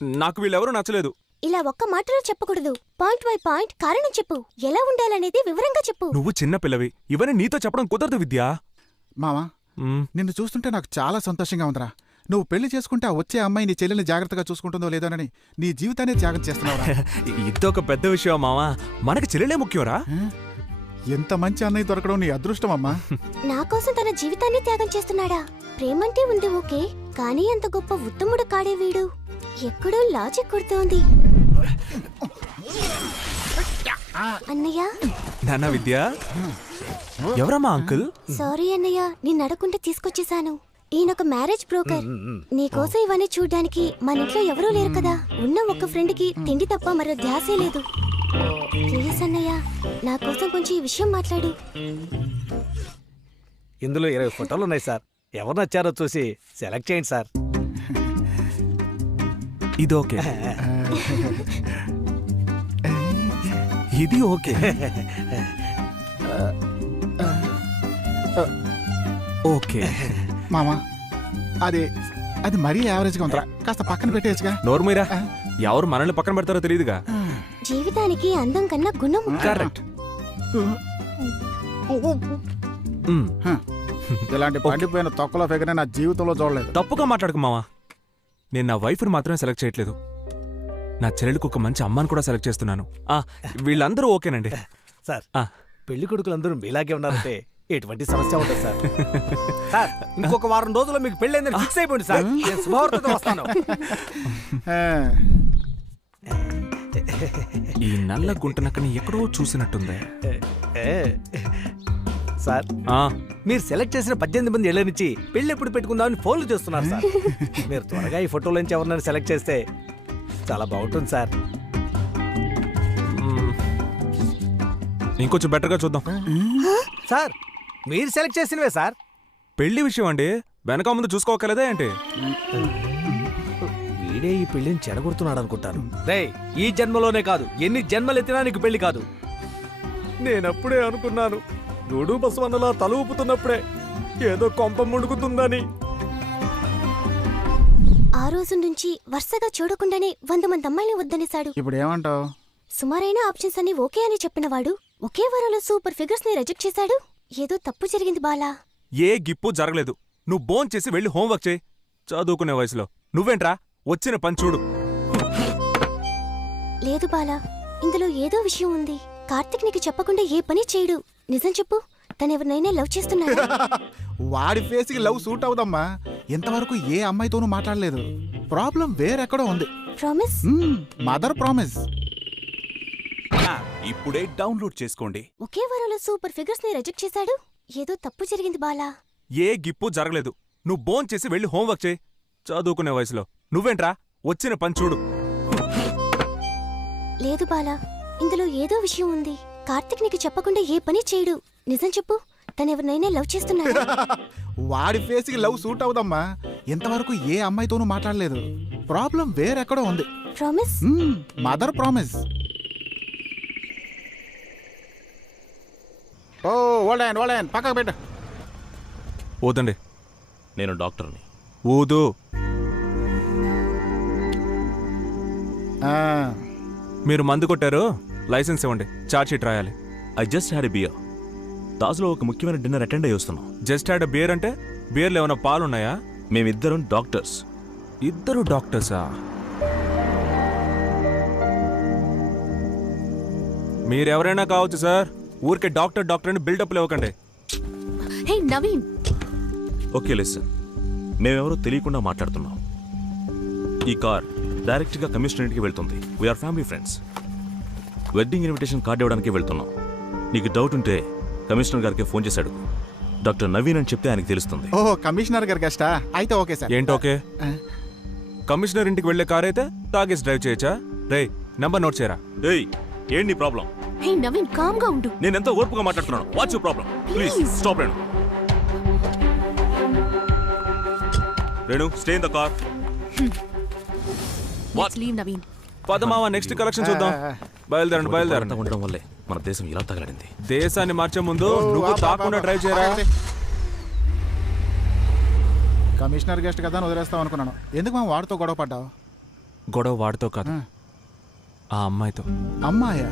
నాకు వీళ్ళెవరూ నచ్చలేదు. ఇలా ఒక్క మాటలో చెప్పకూడదు. పాయింట్ బై పాయింట్ కారణం చెప్పు. ఎలా ఉండాలనేది వివరంగా చెప్పు. నువ్వు చిన్న పిల్లవి, ఇవన్నీ నీతో చెప్పడం కుదరదు విద్యా. మావా, నిన్ను చూస్తుంటే నాకు చాలా సంతోషంగా ఉందిరా. నువ్వు పెళ్లి చేసుకుంటే ఆ వచ్చే అమ్మాయి నీ చెల్లెల్ని జాగ్రత్తగా చూసుకుంటుందో లేదోనని నీ జీవితాన్ని త్యాగం చేస్తున్నావురా. ఇదొక పెద్ద విషయం మావా. మనకి చెల్లెలే ముఖ్యంరా. ఎంత మంచి అన్నయ్య దొరకడం నీ అదృష్టం అమ్మా. నా కోసం తన జీవితాన్ని త్యాగం చేస్తున్నాడా? ప్రేమంటే ఉంది ఓకే, కానీ అంత గొప్ప ఉత్తముడు కాడే వీడు. ఎక్కడో లాజిక్ కొడుతోంది. అన్నయ్య. నాన్న విద్యా, ఎవరమ్మా అంకుల్? సారీ అన్నయ్య, నేను అడగకుండా తీసుకొచ్చేసాను. ఈయనొక మ్యారేజ్ బ్రోకర్. నీకోసం ఇవన్నీ చూడ్డానికి మన ఇంట్లో ఎవరూ లేరు కదా. ఉన్న ఒక్క ఫ్రెండ్ కి తిండి తప్ప మరో ధ్యాసే లేదు. ప్లీజ్ అన్నయ్య, నా కోసం కొంచెం ఈ విషయం మాట్లాడు. ఇందులో 20 ఫోటోలు ఉన్నాయి సార్. ఎవరు నచ్చారో చూసి సెలెక్ట్ చేయండి సార్. ఇది ఓకే, ఇది ఓకే, ఓకే. మామా, అది అది మరీ యావరేజ్గా ఉందిరా. కాస్త పక్కన పెట్టేయచ్చుగా. నోర్మీరా, ఎవరు మనల్ని పక్కన పెడతారో తెలియదుగా. జీవితానికి అందం కన్నా గుణం. కరెక్ట్. ఇలాంటి పండిపోయిన తొక్కలో ఫిగర్ నా జీవితంలో చూడలేదు. తప్పుగా మాట్లాడుకు మావా. నేను నా వైఫ్ని మాత్రమే సెలెక్ట్ చేయట్లేదు, నా చెల్లెలికి ఒక మంచి అమ్మాని కూడా సెలెక్ట్ చేస్తున్నాను. వీళ్ళందరూ ఓకేనండి సార్. పెళ్లి కొడుకులందరూ మీలాగే ఉన్నారంటే ఎటువంటి సమస్య ఉంటుంది సార్. సార్, ఇంకొక వారం రోజుల్లో మీకు పెళ్ళైందని ఫిక్స్ అయిపోయింది సార్. నేను శుభవార్తతో వస్తాను. ఈ నల్ల గుంటనక్కని ఎక్కడో చూసినట్టుంది సార్. మీరు సెలెక్ట్ చేసిన 18 మంది ఏళ్ల నుంచి పెళ్లి ఎప్పుడు పెట్టుకుందామని ఫోన్లు చేస్తున్నారు సార్. మీరు త్వరగా ఈ ఫోటోల నుంచి ఎవరినైనా సెలెక్ట్ చేస్తే చాలా బాగుంటుంది సార్. ఇంకొంచెం బెటర్గా చూద్దాం సార్. మీరు సెలెక్ట్ చేసినవే సార్. పెళ్లి విషయం అండి, వెనక ముందు చూసుకోకలేదా ఏంటి? వీడే ఈ పెళ్లిని చెడగొడుతున్నాడు అనుకుంటాను. రే, ఈ జన్మలోనే కాదు, ఎన్ని జన్మలు ఎత్తినా నీకు పెళ్లి కాదు. నేనప్పుడే అనుకున్నాను, గూడు బసవన్నలా తల ఊపుతున్నప్పుడే ఏదో కొంప ముడుకుతుందని. ఆ రోజు నుంచి వరుసగా చూడకుండానే 100 మంది అమ్మాయిని వద్దనేశాడు. ఇప్పుడు ఏమంటావు? సుమారైన ఆప్షన్స్ అన్ని ఓకే అని చెప్పినవాడు ఒకే వారంలో సూపర్ ఫిగర్స్ ని రిజెక్ట్ చేశాడు. ఏదో తప్పు జరిగింది బాలా. ఏ గిప్పు జరగలేదు. నువ్వు బోన్ చేసి వెళ్ళి హోంవర్క్ చేయి. చదువుకునే వయసులో నువ్వేంట్రా, వచ్చిన పని చూడు. లేదు బాలా, ఇందులో ఏదో విషయం ఉంది. కార్తిక్ నీకు చెప్పకుండా ఏ పని చేయడు. నిజం చెప్పు, తనెవరినైనా లవ్ చేస్తున్నాడు. వాడి ఫేస్కి లవ్ సూట్ అవుదమ్మా. ఇంతవరకు ఏ అమ్మాయితోనూ మాట్లాడలేదు. ప్రాబ్లం వేరెక్కడో ఉంది. ప్రామిస్? Mother promise. ఇప్పుడే డౌన్లోడ్ చేసుకోండి. ఒకే వారంలో సూపర్ ఫిగర్స్ ని రిజెక్ట్ చేశాడు. ఏదో తప్పు జరిగింది బాలా. ఏ గిప్పు జరగలేదు. నువ్వు బోన్ చేసి వెళ్ళి హోంవర్క్ చేయి. చదువుకునే వయసులో నువ్వేంట్రా, వచ్చిన పని చూడు. లేదు బాలా, ఇందులో ఏదో విషయం ఉంది. కార్తిక్ నీకు చెప్పకుండా ఏ పని చేయడు. నిజం చెప్పు, తనెవరినైనా లవ్ చేస్తున్నాడు. వాడి ఫేస్కి లవ్ సూట్ అవుదమ్మా. ఇంతవరకు ఏ అమ్మాయితోనూ మాట్లాడలేదు. ప్రాబ్లం వేరెక్కడో ఉంది. ప్రామిస్? Mother promise. ఓ ఓల్డన్ పక్కకు పెట్టు. ఓదండి, నేను డాక్టర్ని. ఊదు. మీరు మందు కొట్టారు, లైసెన్స్ ఇవ్వండి. చార్జ్ షీట్ రాయాలి. I just had a beer. తాజ్లో ఒక ముఖ్యమైన డిన్నర్ అటెండ్ అయ్యి వస్తున్నాం. జస్ట్ హ్యాడ్ ఎ బియర్ అంటే బియర్లో ఏమైనా పాలున్నాయా? మేమిద్దరం డాక్టర్స్. ఇద్దరు డాక్టర్సా? మీరెవరైనా కావచ్చు సార్, ఊరికే డాక్టర్ అని బిల్డప్లు ఇవ్వకండి. హే నవీన్. ఓకే లిసన్, మేమెవరో తెలియకుండా మాట్లాడుతున్నాం. ఈ కార్ డైరెక్ట్గా కమిషనరేట్కి వెళ్తుంది. We are family friends. Wedding invitation card ఇవ్వడానికి వెళ్తున్నాం. నీకు డౌట్ ఉంటే కమిషనర్ గారికి ఫోన్ చేశాడు. డాక్టర్ నవీన్ అని చెప్తే ఆయనకు తెలుస్తుంది. ఓ కమిషనర్ గారి కష్టా? అయితే ఓకే సార్. ఏంటి ఓకే? కమిషనర్ ఇంటికి వెళ్లే కార్ అయితే తాగేసి డ్రైవ్ చేయొచ్చా? రే, నంబర్ నోట్ చేయరా. ఏయ్, ఏంటి ప్రాబ్లం? హే నవీన్, కామ్ గా ఉండు. నేను ఎంతో ఓర్పుగా మాట్లాడుతున్నాను. What's your problem? Please stop. Renu, stay in the car. Let's leave Naveen. పదమావ, నెక్స్ట్ కలెక్షన్ చూద్దాం. బయలుదేరండి. ఉండడం వల్లే మన దేశం ఇలా తగలడింది. దేశాన్ని మార్చే ముందు నువ్వు తాకుండా డ్రైవ్ చేయరా. కమిషనర్ గెస్ట్ కదా వదిలేస్తావు అనుకున్నాను. ఎందుకు మా వాడితో గొడవ పడ్డావు? గొడవ వాడితో కాదు, ఆ అమ్మాయితో. అమ్మాయా?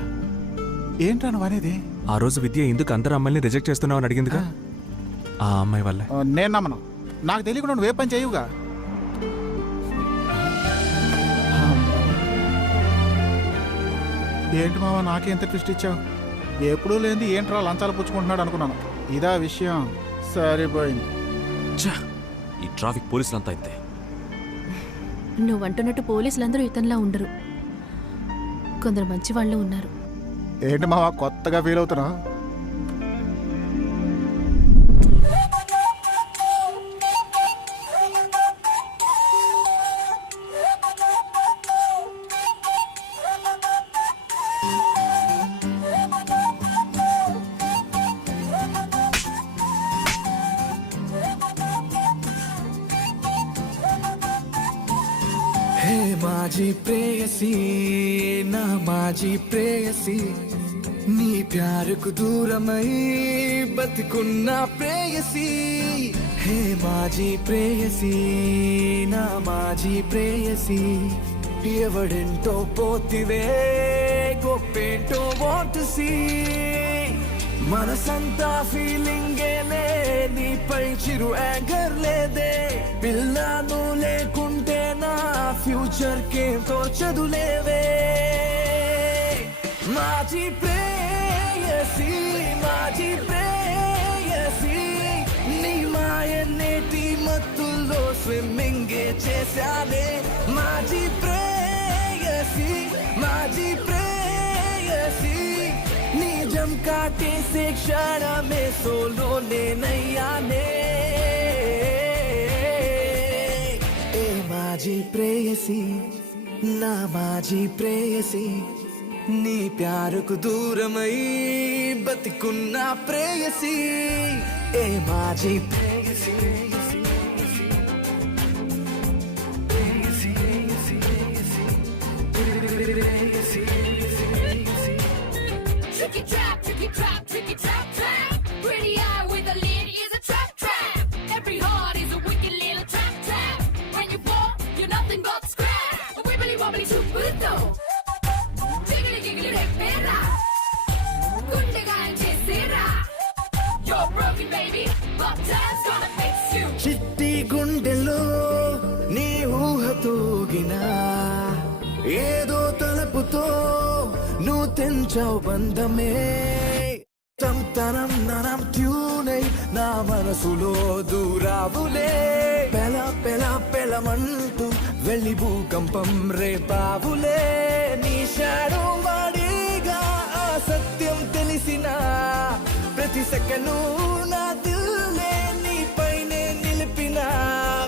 ఏంట్రా నువ్వు అనేది? ఆ రోజు విద్య ఎందుకు అందరు అమ్మాయిని రిజెక్ట్ చేస్తున్నావు అని అడిగిందిగా, ఆ అమ్మాయి వల్లే. నేను నమ్మను. నాకు తెలియకుండా నువ్వు ఏ పని చేయవుగా. ఏంటి మావా నాకే ఎంత ట్విస్ట్ ఇచ్చావు? ఎప్పుడూ లేనిది ఏంట్రా లంచాలు పుచ్చుకుంటున్నాడు అనుకున్నాను. ఇదా విషయం, సరిపోయింది. ఛా! ఈ ట్రాఫిక్ పోలీసులంతా ఇంతే. నువ్వంటున్నట్టు పోలీసులందరూ ఇతనిలా ఉండరు, కొందరు మంచి వాళ్ళు ఉన్నారు. ఏంటి మావా కొత్తగా ఫీల్ అవుతున్నా? హే మాజీ ప్రేయసి, నా మాజీ ప్రేయసి, నీ ప్యారుకు దూరమై బతికున్న ప్రేయసి. హే మాజీ ప్రేయసి, నా మాజీ ప్రేయసి, ఎవడెంటో పోతివే గొప్పేంటో వాంటసి. మనసంతా ఫీలింగేలే, నీపై చిరు యాంగర్ లేదే. పిల్లను లేకుంటే నా ఫ్యూచర్ కేం తోచదులేవే. మాజీ ప్రేయసి, మాజీ ప్రేయసి, నీ మాయనేటి మత్తుల్లో స్విమ్మింగే చేశానే. మాజీ ప్రేయసి, మాజీ ప్రేయసి, నిజం కాటేసే క్షణమే సోలో నేనయ్యానే. ఏ మాజీ ప్రేయసి, నా మాజీ ప్రేయసి, నీ ప్యారుకు దూరమై బతికున్న ప్రేయసి. ఏ మాజీ ప్రేయసి, Tricky trap, tricky trap, tricky trap, trap. Pretty eye with a lid is a trap, trap. Every heart is a wicked little trap, trap. When you fall, you're nothing but scrap. Wibbly wobbly super though. Jiggly jiggly repera. Gundaga and chesera. You're broken, baby, but time's gonna fix you. చిట్టి గుండెలో నీ ఊహ తూగినా, ఏదో తలపుతో నువ్వు తెంచావు బంధమే. తంతనం ననం ట్యూనై నా మనసులో దూరావులే. పెల పెల పెలమంటూ వెళ్ళి భూకంపం రేపావులే. నీ షాడో వాడిగా ఆ సత్యం తెలిసిన ప్రతి సెకను నా దిల్లే నీపైనే నిలిపిన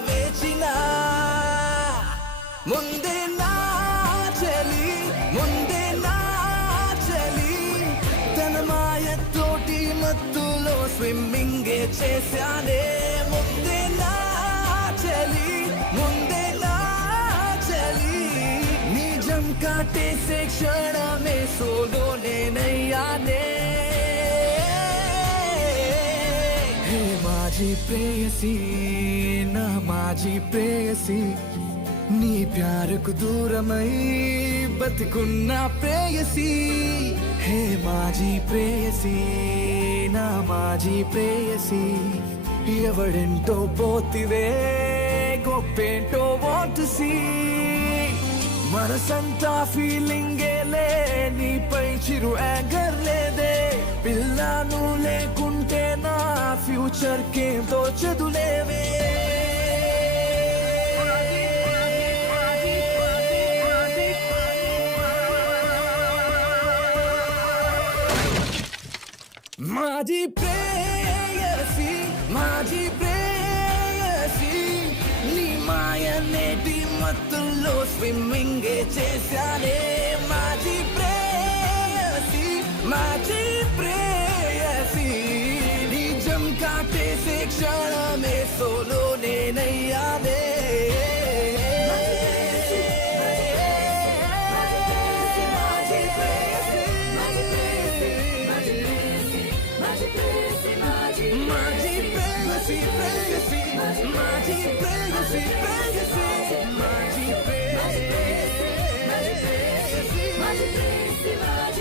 వేచిన. ముందే నా చలి, ముందే నా చలి, తన మాయతోటి మత్తులో స్విమ్మింగే చేశానే. ముందే నా చలి, ముందే నా చలి, నిజం కాటేసే క్షణమే సోలో నేనయ్యానే. హే మాజీ ప్రేయసి, నా మాజీ ప్రేయసి, నీ ప్యారుకు దూరమై బతికున్న ప్రేయసి. హే మాజీ ప్రేయసి, నా మాజీ ప్రేయసి, ఎవడెంటో పోతివే గొప్పేంటో వాంటసి. మనసంతా ఫీలింగేలే, నీపై చిరు యాంగర్ లేదే. పిల్లను లేకుంటే నా ఫ్యూచర్ కేం తోచదులేవే. మాజీ ప్రేయసి, మాజీ ప్రేయసి, నీ మాయనేటి మత్తుల్లో స్విమ్మింగే చేశానే. మాజీ ప్రేయసి, మాజీ ప్రేయసి, నిజం కాటేసే క్షణమే సోలో నేనయ్యానే. మాజీ ప్రేయసి, ప్రేయసి, మాజీ ప్రేయసి, ప్రేయసి, మాజీ ప్రేయసి. శివాజీ